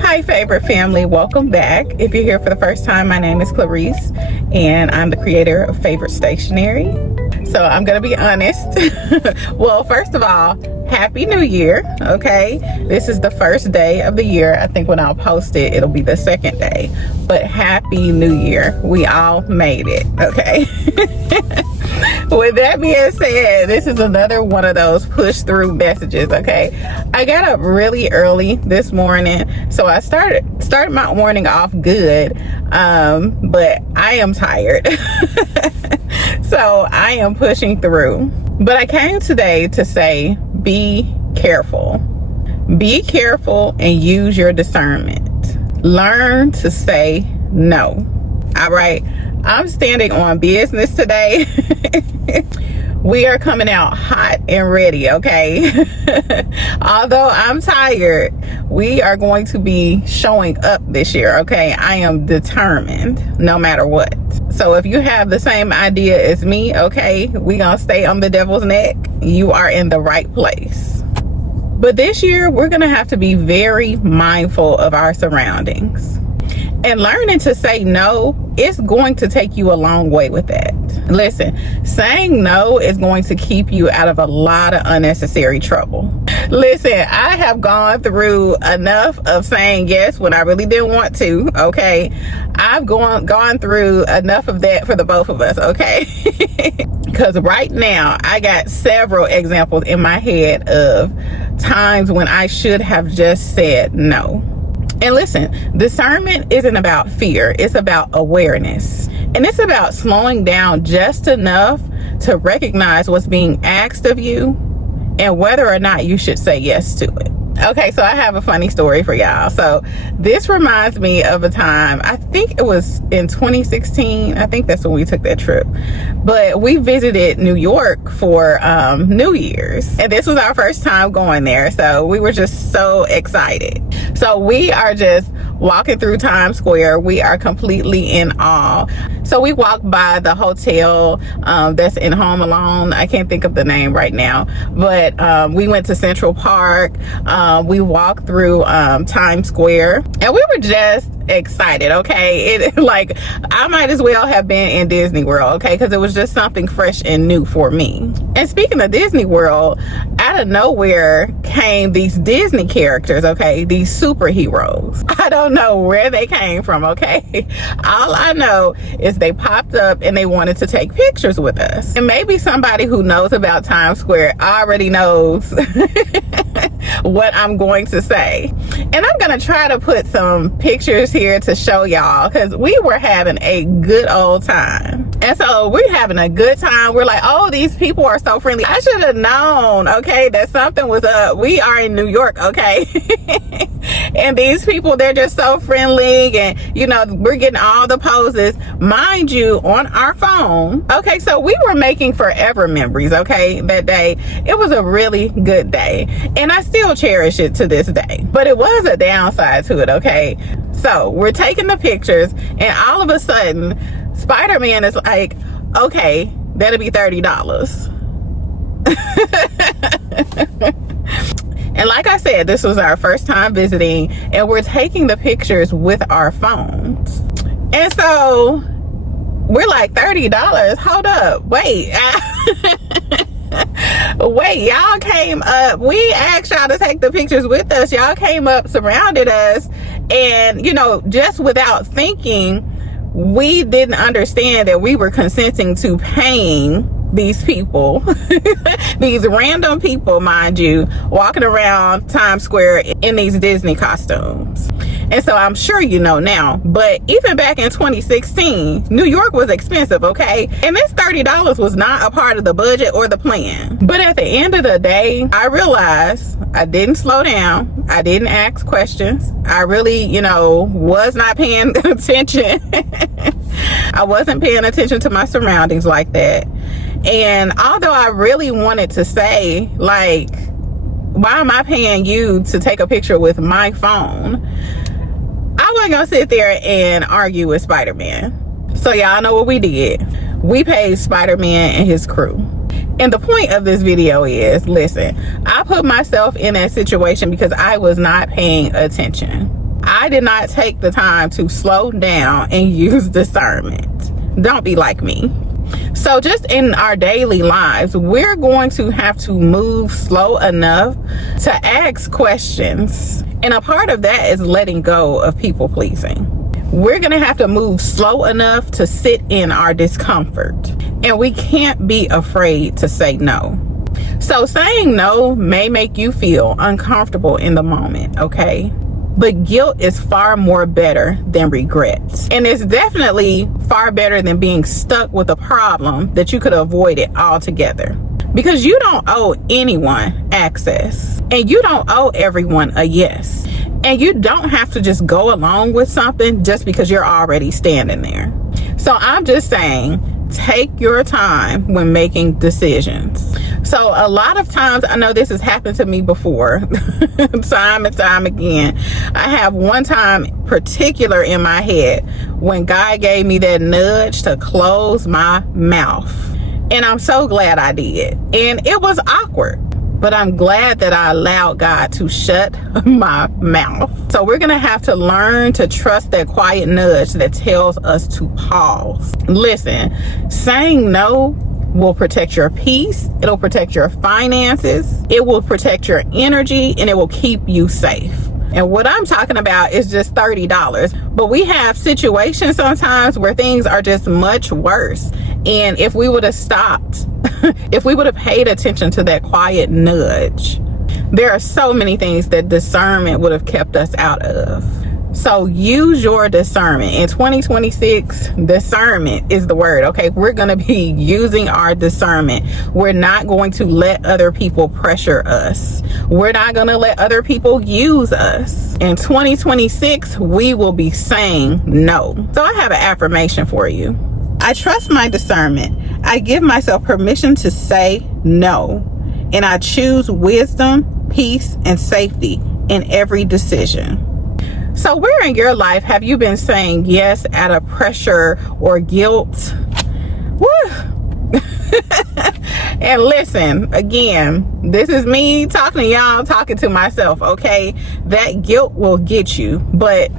Hi favorite family, welcome back. If you're here for the first time, my name is Clarice and I'm the creator of Favorite Stationery. So I'm gonna be honest. Well, first of all, Happy New Year, okay? This is the first day of the year. I think when I'll post it, it'll be the second day. But Happy New Year. We all made it, okay? With that being said, this is another one of those push through messages, okay? I got up really early this morning, so I started my morning off good, but I am tired. So I am pushing through. But I came today to say, be careful. Be careful and use your discernment. Learn to say no. All right. I'm standing on business today. We are coming out hot and ready, okay? Although I'm tired, we are going to be showing up this year, okay? I am determined no matter what. So if you have the same idea as me, okay, we gonna stay on the devil's neck. You are in the right place. But this year, we're gonna have to be very mindful of our surroundings. And learning to say no is going to take you a long way with that. Listen, saying no is going to keep you out of a lot of unnecessary trouble. Listen, I have gone through enough of saying yes when I really didn't want to, okay? I've gone through enough of that for the both of us, okay? Because right now, I got several examples in my head of times when I should have just said no. And listen, discernment isn't about fear. It's about awareness. And it's about slowing down just enough to recognize what's being asked of you and whether or not you should say yes to it. Okay, so I have a funny story for y'all. So this reminds me of a time, I think it was in 2016. I think that's when we took that trip. But we visited New York for New Year's. And this was our first time going there. So we were just so excited. So we are just walking through Times Square. We are completely in awe. So we walked by the hotel that's in Home Alone. I can't think of the name right now. But we went to Central Park. We walked through Times Square and we were just excited, okay? It like I might as well have been in Disney World, okay? Because it was just something fresh and new for me. And speaking of Disney World, out of nowhere came these Disney characters, okay? These superheroes. I don't know where they came from, okay? All I know is they popped up and they wanted to take pictures with us. And maybe somebody who knows about Times Square already knows what I'm going to say. And I'm gonna try to put some pictures here to show y'all because we were having a good old time. And so we're having a good time. We're like, oh, these people are so friendly. I should have known, okay, that something was up. We are in New York, okay? And these people, they're just so friendly and, you know, we're getting all the poses, mind you, on our phone. Okay, so we were making forever memories, okay, that day. It was a really good day and I still cherish it to this day. But it was a downside to it, okay? So we're taking the pictures and all of a sudden, Spider-Man is like, okay, that'll be $30. And like I said, this was our first time visiting and we're taking the pictures with our phones. And so we're like, $30? Hold up, wait. Wait, y'all came up, we asked y'all to take the pictures with us. Y'all came up, surrounded us, and, you know, just without thinking, we didn't understand that we were consenting to paying these people, these random people, mind you, walking around Times Square in these Disney costumes. And so I'm sure you know now, but even back in 2016, New York was expensive, okay? And this $30 was not a part of the budget or the plan. But at the end of the day, I realized I didn't slow down. I didn't ask questions. I really, you know, was not paying attention. I wasn't paying attention to my surroundings like that. And although I really wanted to say, like, why am I paying you to take a picture with my phone? I wasn't gonna sit there and argue with Spider-Man. So y'all know what we did. We paid Spider-Man and his crew. And the point of this video is, listen, I put myself in that situation because I was not paying attention. I did not take the time to slow down and use discernment. Don't be like me. So just in our daily lives, we're going to have to move slow enough to ask questions. And a part of that is letting go of people pleasing. We're going to have to move slow enough to sit in our discomfort. And we can't be afraid to say no. So saying no may make you feel uncomfortable in the moment, okay? But guilt is far more better than regret. And it's definitely far better than being stuck with a problem that you could avoid it altogether. Because you don't owe anyone access. And you don't owe everyone a yes. And you don't have to just go along with something just because you're already standing there. So I'm just saying, take your time when making decisions. So a lot of times, I know this has happened to me before, time and time again. I have one time particular in my head when God gave me that nudge to close my mouth. And I'm so glad I did. And it was awkward, but I'm glad that I allowed God to shut my mouth. So we're going to have to learn to trust that quiet nudge that tells us to pause. Listen, saying no will protect your peace. It'll protect your finances. It will protect your energy, and it will keep you safe. And what I'm talking about is just $30. But we have situations sometimes where things are just much worse. And if we would have stopped, if we would have paid attention to that quiet nudge, there are so many things that discernment would have kept us out of. So use your discernment. In 2026, discernment is the word, okay? We're going to be using our discernment. We're not going to let other people pressure us. We're not going to let other people use us. In 2026, we will be saying no. So I have an affirmation for you. I trust my discernment. I give myself permission to say no. And I choose wisdom, peace, and safety in every decision. So where in your life have you been saying yes out of pressure or guilt? Woo! And listen, again, this is me talking to y'all, talking to myself, okay? That guilt will get you. But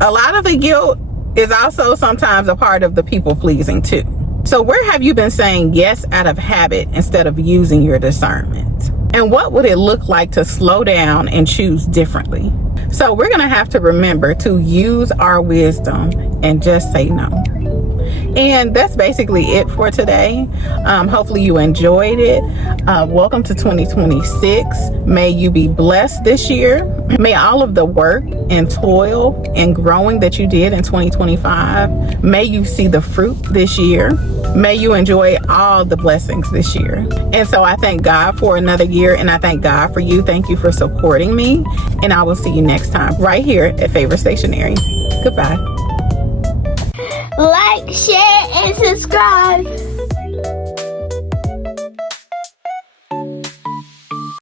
a lot of the guilt is also sometimes a part of the people pleasing too. So where have you been saying yes out of habit instead of using your discernment? And what would it look like to slow down and choose differently? So we're going to have to remember to use our wisdom and just say no. And that's basically it for today. Hopefully you enjoyed it. Welcome to 2026. May you be blessed this year. May all of the work and toil and growing that you did in 2025, may you see the fruit this year. May you enjoy all the blessings this year. And so I thank God for another year, and I thank God for you. Thank you for supporting me. And I will see you next time right here at Favorite Stationery. Goodbye. Like, share, and subscribe.